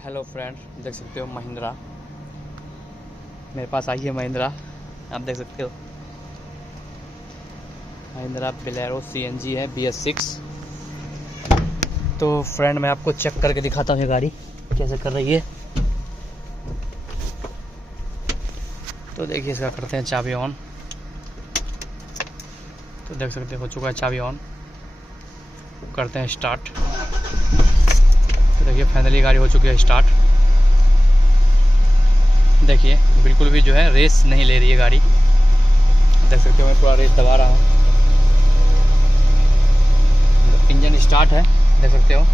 Hello friend, देख सकते हो महिंद्रा मेरे पास आई है। महिंद्रा आप देख सकते हो, महिंद्रा बोलेरो CNG है BS6। तो फ्रेंड मैं आपको चेक करके दिखाता हूँ ये गाड़ी कैसे कर रही है। तो देखिए इसका करते हैं चाबी ऑन। तो देख सकते हो चुका है चाबी ऑन। करते हैं स्टार्ट। तो देखिए फाइनली गाड़ी हो चुकी है स्टार्ट। देखिए बिल्कुल भी जो है रेस नहीं ले रही है गाड़ी। देख सकते हो मैं पूरा रेस दबा रहा हूँ। इंजन स्टार्ट है देख सकते हो,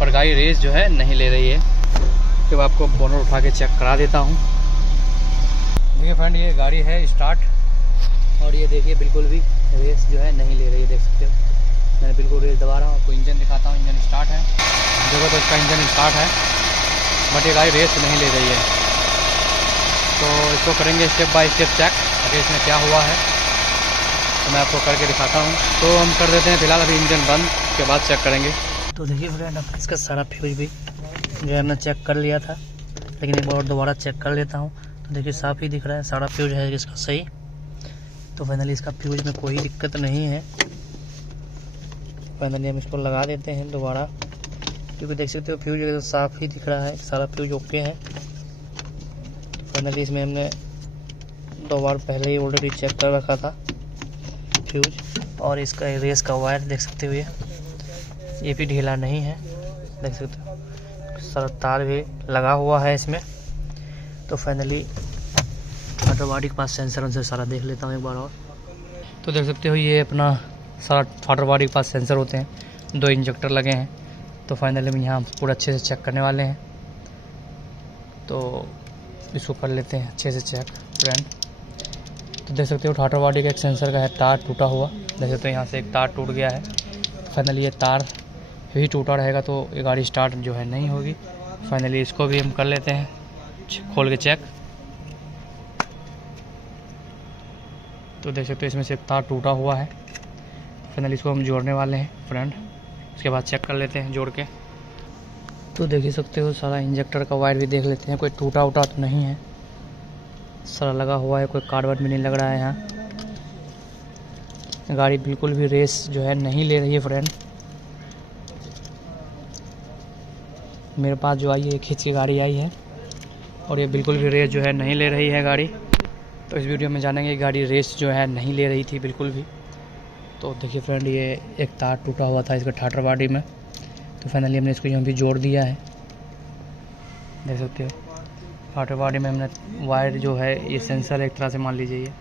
पर गाड़ी रेस जो है नहीं ले रही है। तो आपको बोनट उठा के चेक करा देता हूँ। देखिए फ्रेंड ये गाड़ी है स्टार्ट, और ये देखिए बिल्कुल भी रेस जो है नहीं ले रही है। देख सकते हो मैंने बिल्कुल रेस दबा रहा हूँ। आपको इंजन दिखाता हूँ। इंजन स्टार्ट है, देखो तो इसका इंजन स्टार्ट है, बट ये गाड़ी रेस नहीं ले रही है। तो इसको करेंगे स्टेप बाय स्टेप चेक आगे इसमें क्या हुआ है। तो मैं आपको करके दिखाता हूँ। तो हम कर देते हैं फिलहाल अभी इंजन बंद, उसके बाद चेक करेंगे। तो देखिए फ्रेंड अब इसका सारा फ्यूज भी जो हमने चेक कर लिया था, लेकिन एक बार और दोबारा चेक कर लेता हूँ। तो देखिए साफ़ ही दिख रहा है सारा फ्यूज है इसका सही। तो फाइनली इसका फ्यूज में कोई दिक्कत नहीं है। फाइनली हम इसको लगा देते हैं दोबारा, क्योंकि देख सकते हो फ्यूज तो साफ़ ही दिख रहा है, सारा फ्यूज ओके है। तो फाइनली इसमें हमने 2 बार पहले ही ऑलरेडी चेक कर रखा था फ्यूज। और इसका रेस का वायर देख सकते हो ये भी ढीला नहीं है। देख सकते हो सारा तार भी लगा हुआ है इसमें। तो फाइनली वाटर बॉडी के पास सेंसर उनसे सारा देख लेता हूँ एक बार और। तो देख सकते हो ये अपना सारा वाटर बॉडी के पास सेंसर होते हैं, 2 इंजेक्टर लगे हैं। तो फाइनली हम यहाँ पूरा अच्छे से चेक करने वाले हैं। तो इसको कर लेते हैं अच्छे से चेक फ्रेंड। तो देख सकते हो वाटर बॉडी का एक सेंसर का है तार टूटा हुआ। देख सकते हो यहाँ से एक तार टूट गया है। फाइनली ये तार भी टूटा रहेगा तो ये गाड़ी स्टार्ट जो है नहीं होगी। फाइनली इसको भी हम कर लेते हैं खोल के चेक। तो देख सकते हो इसमें से एक तार टूटा हुआ है। फाइनली इसको हम जोड़ने वाले हैं फ्रेंड, उसके बाद चेक कर लेते हैं जोड़ के। तो देख ही सकते हो सारा इंजेक्टर का वायर भी देख लेते हैं, कोई टूटा उटा तो नहीं है, सारा लगा हुआ है, कोई कार्बन भी नहीं लग रहा है यहाँ। गाड़ी बिल्कुल भी रेस जो है नहीं ले रही है फ्रेंड। मेरे पास जो आई है खींच की गाड़ी आई है, और ये बिल्कुल भी रेस जो है नहीं ले रही है गाड़ी। तो इस वीडियो में जानेंगे गाड़ी रेस जो है नहीं ले रही थी बिल्कुल भी। तो देखिए फ्रेंड ये एक तार टूटा हुआ था इसका वाटर बॉडी में। तो फाइनली हमने इसको यहाँ भी जोड़ दिया है। देख सकते हो वाटर बॉडी में हमने वायर जो है ये सेंसर एक तरह से मान लीजिए ये,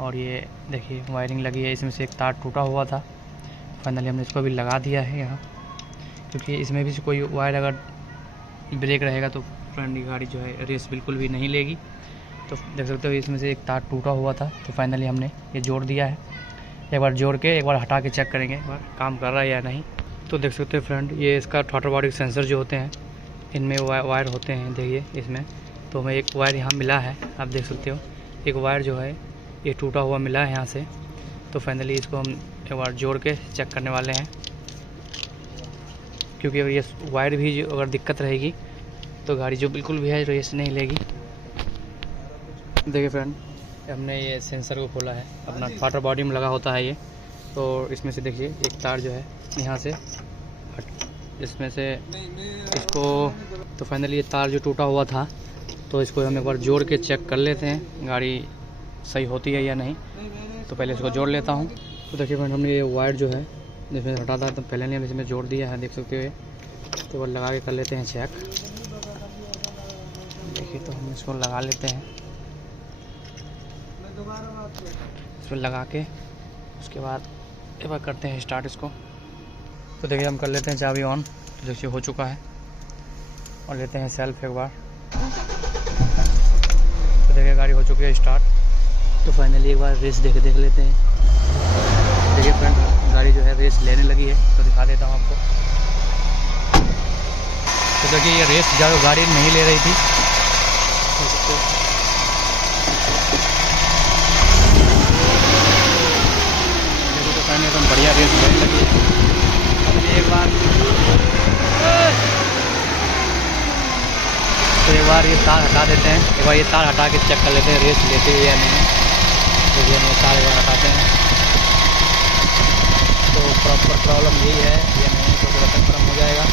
और ये देखिए वायरिंग लगी है। इसमें से एक तार टूटा हुआ था। फाइनली हमने इसको भी लगा दिया है यहाँ, क्योंकि इसमें भी कोई वायर अगर ब्रेक रहेगा तो फ्रेंड ये गाड़ी जो है रेस बिल्कुल भी नहीं लेगी। तो देख सकते हो इसमें से एक तार टूटा हुआ था। तो फाइनली हमने ये जोड़ दिया है। एक बार जोड़ के एक बार हटा के चेक करेंगे एक बार काम कर रहा है या नहीं। तो देख सकते हो फ्रेंड ये इसका वाटर बॉडी सेंसर जो होते हैं इनमें वायर होते हैं देखिए इसमें। तो हमें एक वायर यहाँ मिला है, आप देख सकते हो एक वायर जो है ये टूटा हुआ मिला है यहाँ से। तो फाइनली इसको हम एक बार जोड़ के चेक करने वाले हैं, क्योंकि अगर ये वायर भी अगर दिक्कत रहेगी तो गाड़ी जो बिल्कुल भी है रेस नहीं लेगी। देखिए फ्रेंड हमने ये सेंसर को खोला है, अपना वाटर बॉडी में लगा होता है ये। तो इसमें से देखिए एक तार जो है यहाँ से इसमें से इसको, तो फाइनली ये तार जो टूटा हुआ था तो इसको हम एक बार जोड़ के चेक कर लेते हैं गाड़ी सही होती है या नहीं। तो पहले इसको जोड़ लेता हूँ। तो देखिए फ्रेंड हमने ये वायर जो है जिसमें हटा था तो पहले ने इसमें जोड़ दिया है, देख सकते हो ये। तो वो लगा के कर लेते हैं चेक। देखिए तो हम इसको लगा लेते हैं, इसको लगा के उसके बाद एक बार करते हैं स्टार्ट इसको। तो देखिए हम कर लेते हैं चाबी ऑन। तो देखिए हो चुका है, और लेते हैं सेल्फ एक बार। तो देखिए गाड़ी हो चुकी है स्टार्ट। तो फाइनली एक बार रेस देख लेते हैं। देखिए फ्रेंड गाड़ी जो है रेस लेने लगी है, तो दिखा देता हूँ आपको। तो देखिए ये रेस जो गाड़ी नहीं ले रही थी, देखो तो फ्रेंड एकदम बढ़िया रेस लेने लगी है। अब एक बार एक बार ये तार हटा देते हैं, एक बार ये तार हटा के चेक कर लेते हैं रेस लेते हैं या नहीं। तो ये हम तार एक बार हटाते हैं तो प्रॉपर प्रॉब्लम यही है या नहीं, तो थोड़ा कंफर्म हो जाएगा।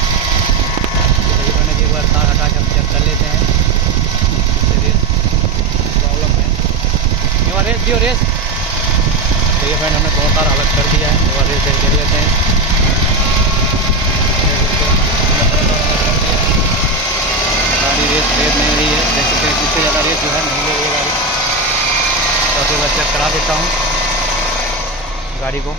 तो ये करने के एक बार तार हटा के हम चेक कर लेते हैं रेस प्रॉब्लम है। एक बार रेस दियो रेस। तो ये फ्रेंड हमने दोनों तार अलग कर दिया है, एक बार रेस देख लेते हैं। गाड़ी रेस नहीं रही है, जैसे कि इससे ज़्यादा रेस जो है नहीं ले रही है गाड़ी। तो एक बार चेक करा देता हूँ गाड़ी को।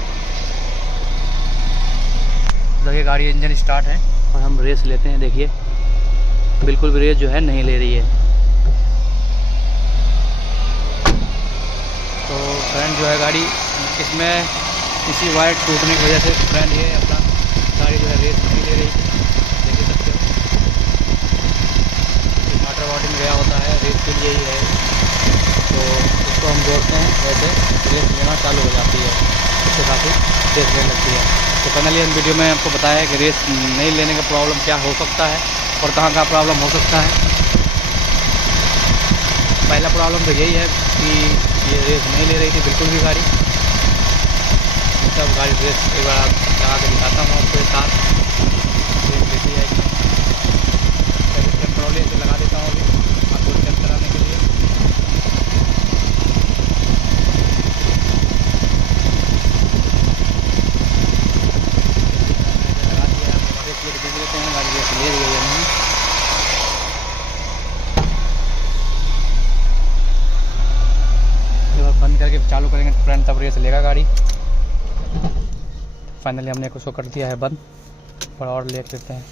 देखिए गाड़ी इंजन स्टार्ट है और हम रेस लेते हैं। देखिए बिल्कुल भी रेस जो है नहीं ले रही है। तो फ्रेंड जो है गाड़ी इसमें किसी वायर टूटने की वजह से फ्रेंड ये अपना गाड़ी जो है रेस नहीं ले रही। देख सकते हो वाटर बॉडी में गया होता है, रेस के लिए ही है। तो इसको हम जोड़ते हैं, वैसे रेस लेना चालू हो जाती है, इससे काफ़ी रेस लेने लगती है। तो फाइनली हम वीडियो में आपको बताया कि रेस नहीं लेने का प्रॉब्लम क्या हो सकता है और कहाँ का प्रॉब्लम हो सकता है। पहला प्रॉब्लम तो यही है कि ये रेस नहीं ले रही थी बिल्कुल भी गाड़ी। तब गाड़ी रेस एक बार लगा के दिखाता हूँ आपको, साथ रेस लेती है ट्रॉली ऐसे लगा देता हूँ अभी आपको चेक कराने के लिए। लगा दिया रेस देख लेते हैं गाड़ी रेस ले रही है या नहीं। बंद करके चालू करेंगे फ्रेंड तब रेस लेगा गाड़ी। फाइनली हमने उसको कर दिया है बंद, और ले लेते हैं।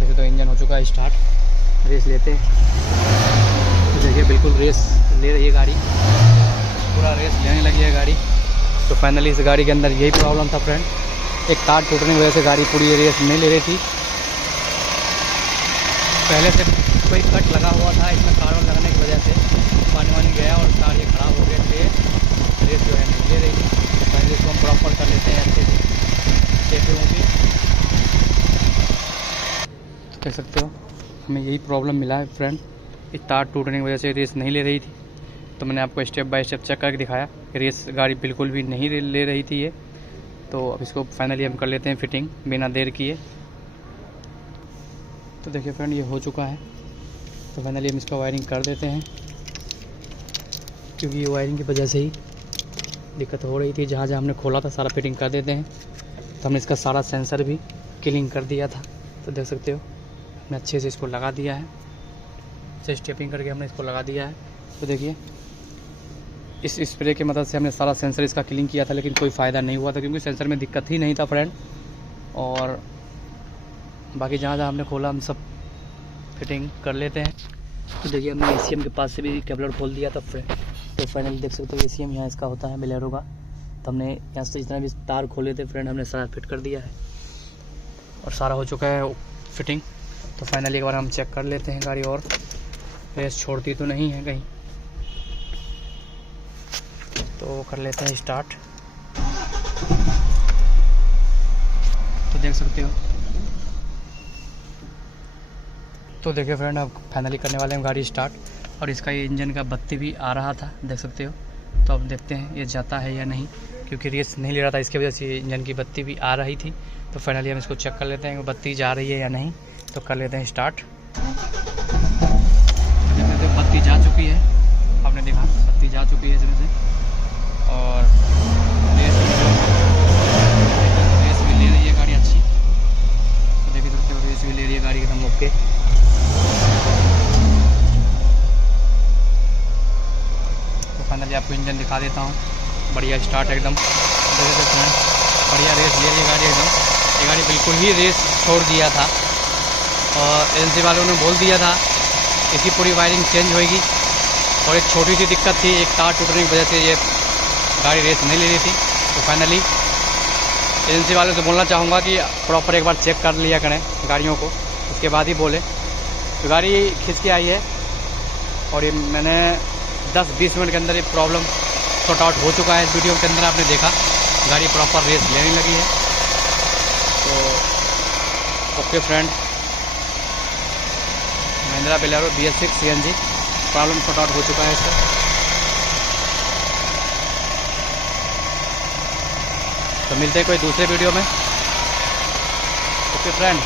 वैसे तो इंजन हो चुका है स्टार्ट, रेस लेते हैं। तो देखिए बिल्कुल रेस ले रही है गाड़ी, पूरा रेस लेने लगी है गाड़ी। तो फाइनली इस गाड़ी के अंदर यही प्रॉब्लम था फ्रेंड, एक तार टूटने की वजह से गाड़ी पूरी रेस नहीं ले रही थी। पहले से कोई कट लगा हुआ था इसमें, कार्बन लगने की वजह से पानी वानी गया और कार ये ख़राब हो गया, इसलिए रेस जो है नहीं ले रही थी। पहले इसको हम प्रॉपर कर लेते हैं अच्छे से सेफ्टी होगी। देख सकते हो हमें यही प्रॉब्लम मिला है फ्रेंड, इस तार टूटने की वजह से रेस नहीं ले रही थी। तो मैंने आपको स्टेप बाय स्टेप चेक करके दिखाया कि रेस गाड़ी बिल्कुल भी नहीं ले रही थी ये। तो अब इसको फाइनली हम कर लेते हैं फिटिंग बिना देर किए। तो देखिए फ्रेंड ये हो चुका है। तो फाइनली हम इसका वायरिंग कर देते हैं, क्योंकि ये वायरिंग की वजह से ही दिक्कत हो रही थी। जहाँ जहाँ हमने खोला था सारा फिटिंग कर देते हैं। तो हमने इसका सारा सेंसर भी क्लीन कर दिया था। तो देख सकते हो हमने अच्छे से इसको लगा दिया है, से स्टेपिंग करके हमने इसको लगा दिया है। तो देखिए इस स्प्रे की मदद से हमने सारा सेंसर इसका क्लीन किया था, लेकिन कोई फ़ायदा नहीं हुआ था, क्योंकि सेंसर में दिक्कत ही नहीं था फ्रेंड। और बाकी जहाँ जहाँ हमने खोला हम सब फिटिंग कर लेते हैं। तो देखिए हमने ACM के पास से भी केबलर खोल दिया था फ्रेंड। तो फाइनली देख सकते हो ACM यहाँ इसका होता है बोलेरो का। तो हमने यहाँ से जितना भी तार खोले थे फ्रेंड हमने सारा फिट कर दिया है और सारा हो चुका है फिटिंग। तो फाइनली एक बार हम चेक कर लेते हैं गाड़ी और रेस छोड़ती तो नहीं है कहीं। तो कर लेते हैं स्टार्ट। तो देख सकते हो, तो देखिए फ्रेंड अब फाइनली करने वाले हैं गाड़ी स्टार्ट। और इसका ये इंजन का बत्ती भी आ रहा था, देख सकते हो। तो अब देखते हैं ये जाता है या नहीं, क्योंकि रेस नहीं ले रहा था, इसकी वजह से इंजन की बत्ती भी आ रही थी। तो फाइनली हम इसको चेक कर लेते हैं कि बत्ती जा रही है या नहीं। तो कर लेते हैं स्टार्ट। तो बत्ती जा चुकी है, आपने देखा बत्ती जा चुकी है इसमें से। और रेस भी ले रही है गाड़ी अच्छी। तो देख सकते हो रेस भी ले रही है गाड़ी एकदम ओके। तो फाइनली आपको इंजन दिखा देता हूँ, बढ़िया स्टार्ट एकदम। देखिए फ्रेंड बढ़िया रेस ले रही है गाड़ी एकदम। ये गाड़ी बिल्कुल ही रेस छोड़ दिया था और एजेंसी वालों ने बोल दिया था इसकी पूरी वायरिंग चेंज होगी। और एक छोटी सी दिक्कत थी, एक तार टूटने की वजह से ये गाड़ी रेस नहीं ले रही थी। तो फाइनली एजेंसी वालों से बोलना चाहूँगा कि प्रॉपर एक बार चेक कर लिया करें गाड़ियों को, उसके बाद ही बोले। तो गाड़ी खिंच के आई है और ये मैंने 10-20 मिनट के अंदर ये प्रॉब्लम सॉर्ट आउट हो चुका है। इस वीडियो के अंदर आपने देखा गाड़ी प्रॉपर रेस लेने लगी है। तो okay friend, Mahindra Bolero BS6 CNG problem sort out हो चुका है इसका। तो मिलते हैं कोई दूसरे वीडियो में। Okay friend.